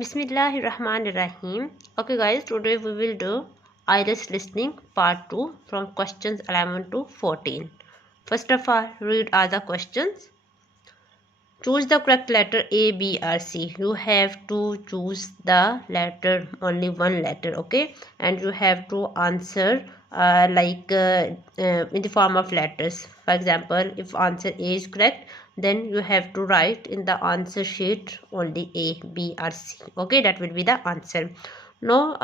Bismillahirrahmanirrahim. Okay guys, today we will do IELTS listening part 2 from questions 11 to 14. First of all, read all the questions. Choose the correct letter A, B or C. You have to choose the letter, only one letter, okay? And you have to answer in the form of letters. For example, if answer A is correct, then you have to write in the answer sheet only A, B or C. Okay, that will be the answer. Now,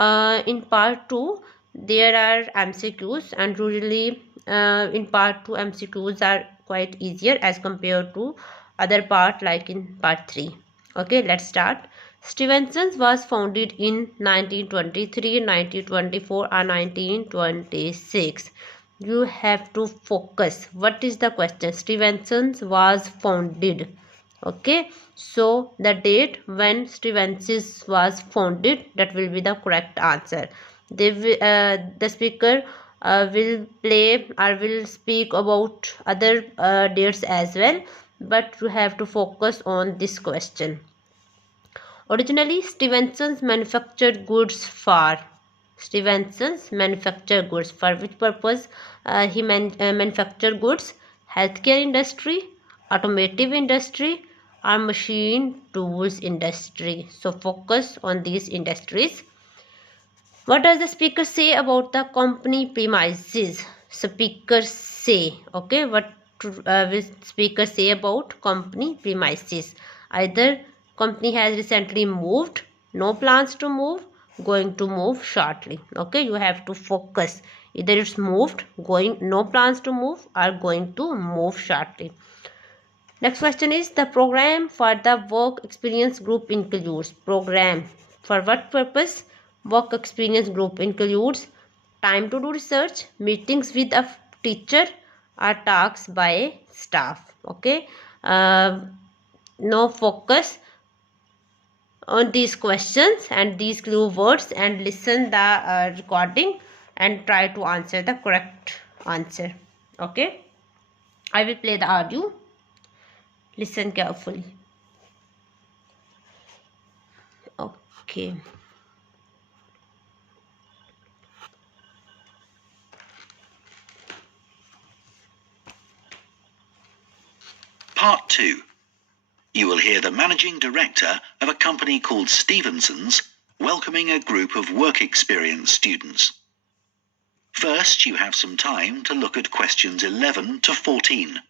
in part 2, there are MCQs, and usually in part 2 MCQs are quite easier as compared to other part like in part 3. Okay, let's start. Stevenson's was founded in 1923, 1924 or 1926. You have to focus. What is the question? Stevenson's was founded. Okay, so the date when Stevenson's was founded, that will be the correct answer. The speaker will play or will speak about other dates as well, but you have to focus on this question. Originally, Stevenson's manufactured goods for which purpose he manufactured goods? Healthcare industry, automotive industry or machine tools industry. So focus on these industries. What does the speaker say about the company premises? Speaker say, okay, what will speaker say about company premises? Either company has recently moved, no plans to move, going to move shortly. Okay, you have to focus. Either it's moved, going, no plans to move, or going to move shortly. Next question is, the program for the work experience group includes. Program for what purpose? Work experience group includes time to do research, meetings with a teacher or talks by staff. Okay, now focus on these questions and these clue words and listen the recording and try to answer the correct answer. Okay, I will play the audio. Listen carefully. Okay. Part 2. You will hear the managing director of a company called Stevenson's welcoming a group of work experience students. First, you have some time to look at questions 11 to 14.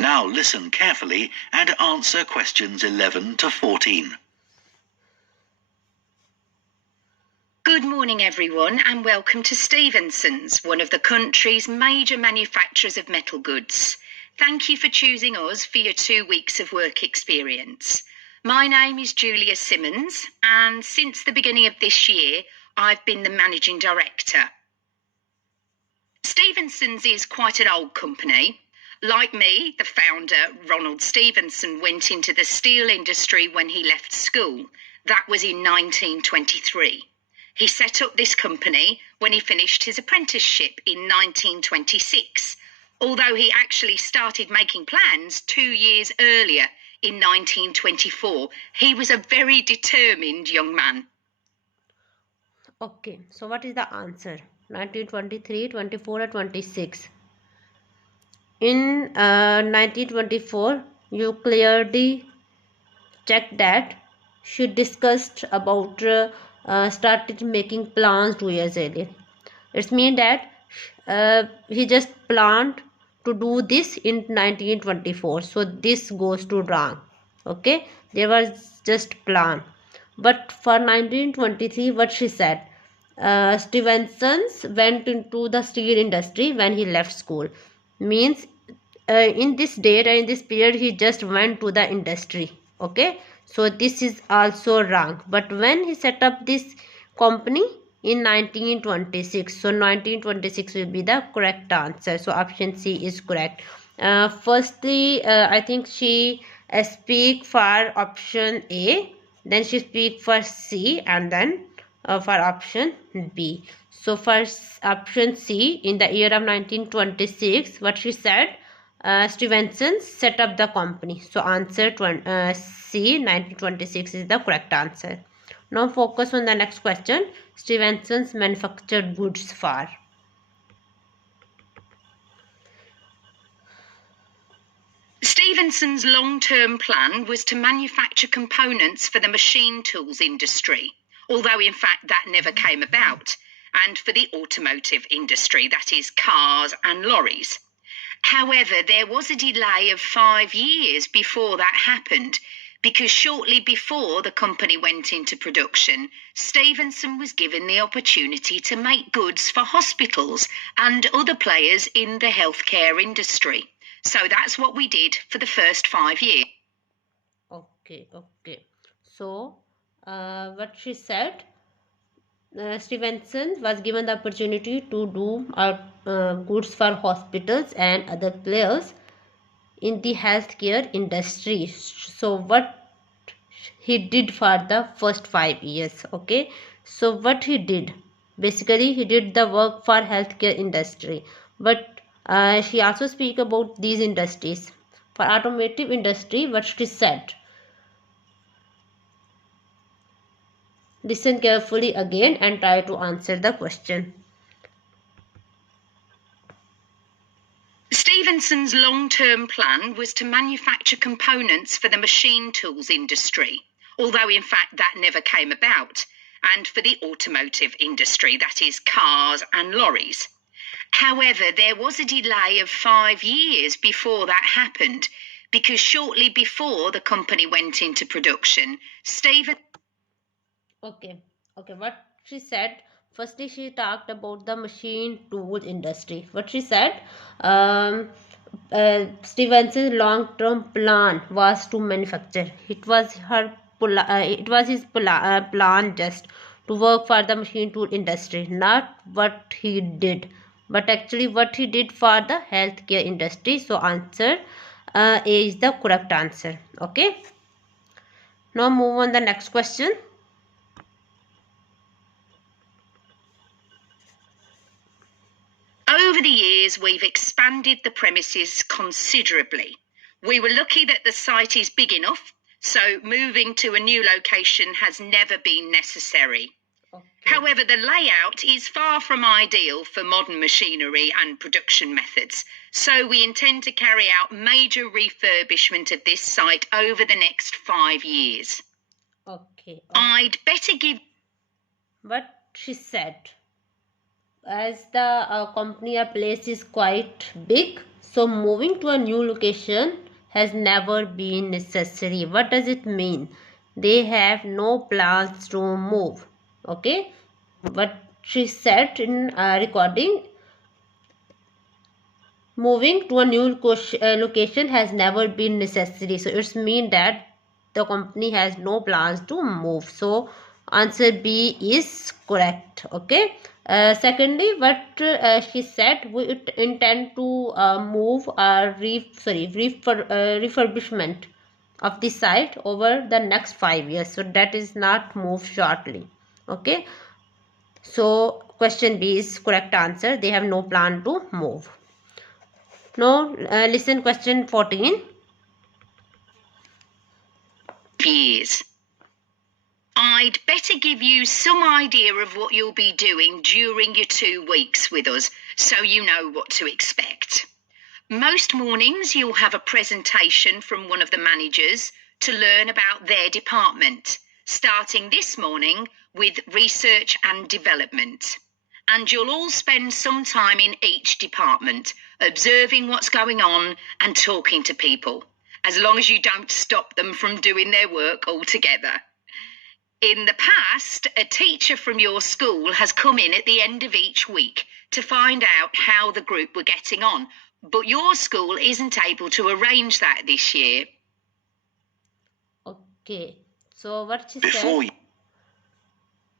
Now listen carefully and answer questions 11 to 14. Good morning everyone and welcome to Stevenson's, one of the country's major manufacturers of metal goods. Thank you for choosing us for your 2 weeks of work experience. My name is Julia Simmons and since the beginning of this year I've been the managing director. Stevenson's is quite an old company. Like me, the founder, Ronald Stevenson, went into the steel industry when he left school. That was in 1923. He set up this company when he finished his apprenticeship in 1926, although he actually started making plans 2 years earlier in 1924. He was a very determined young man. Okay, so what is the answer? 1923, 24 or 26? In 1924, you clearly check that she discussed about started making plans 2 years earlier. It means that he just planned to do this in 1924. So this goes to wrong. Okay, there was just plan. But for 1923, what she said, Stevenson's went into the steel industry when he left school. Means in this date and in this period he just went to the industry. Okay, So this is also wrong. But when he set up this company in 1926, so 1926 will be the correct answer. So option C is correct. Firstly, I think she speak for option A, then she speak for C, and then for option B. So for option C, in the year of 1926, what she said, Stevenson set up the company. So answer C, 1926 is the correct answer. Now focus on the next question. Stevenson's manufactured goods for. Stevenson's long-term plan was to manufacture components for the machine tools industry, although in fact that never came about, and for the automotive industry, that is cars and lorries. However, there was a delay of 5 years before that happened, because shortly before the company went into production, Stevenson was given the opportunity to make goods for hospitals and other players in the healthcare industry. So that's what we did for the first 5 years. Okay. So what she said, Stevenson was given the opportunity to do goods for hospitals and other players in the healthcare industry. So what he did for the first 5 years? Okay, so what he did, basically he did the work for healthcare industry, but she also speak about these industries. For automotive industry, what she said, listen carefully again and try to answer the question. Stevenson's long-term plan was to manufacture components for the machine tools industry, although in fact that never came about, and for the automotive industry, that is cars and lorries. However, there was a delay of 5 years before that happened, because shortly before the company went into production, Okay, what she said, firstly she talked about the machine tool industry. What she said, Stevenson's long-term plan was to manufacture. It was his plan just to work for the machine tool industry, not what he did, but actually what he did for the healthcare industry. So answer A is the correct answer. Okay, now move on the next question. Over the years, we've expanded the premises considerably. We were lucky that the site is big enough, so moving to a new location has never been necessary. Okay. However, the layout is far from ideal for modern machinery and production methods, so we intend to carry out major refurbishment of this site over the next 5 years. Okay. I'd better give... What she said, as the company or place is quite big, so moving to a new location has never been necessary. What does it mean? They have no plans to move. Okay, what she said in recording, moving to a new location has never been necessary. So it's mean that the company has no plans to move. So answer B is correct. Okay. Secondly, what she said, we intend to move refurbishment of the site over the next 5 years. So that is not move shortly. Okay. So question B is correct answer. They have no plan to move. Now listen question 14. Years. I'd better give you some idea of what you'll be doing during your 2 weeks with us, so you know what to expect. Most mornings you'll have a presentation from one of the managers to learn about their department, starting this morning with research and development. And you'll all spend some time in each department, observing what's going on and talking to people, as long as you don't stop them from doing their work altogether. In the past, a teacher from your school has come in at the end of each week to find out how the group were getting on, but your school isn't able to arrange that this year. Okay, so what she Before said,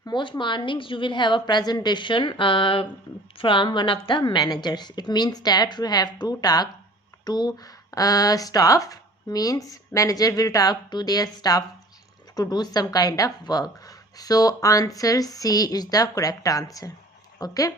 most mornings you will have a presentation from one of the managers. It means that you have to talk to staff, means manager will talk to their staff to do some kind of work. So answer C is the correct answer. Okay.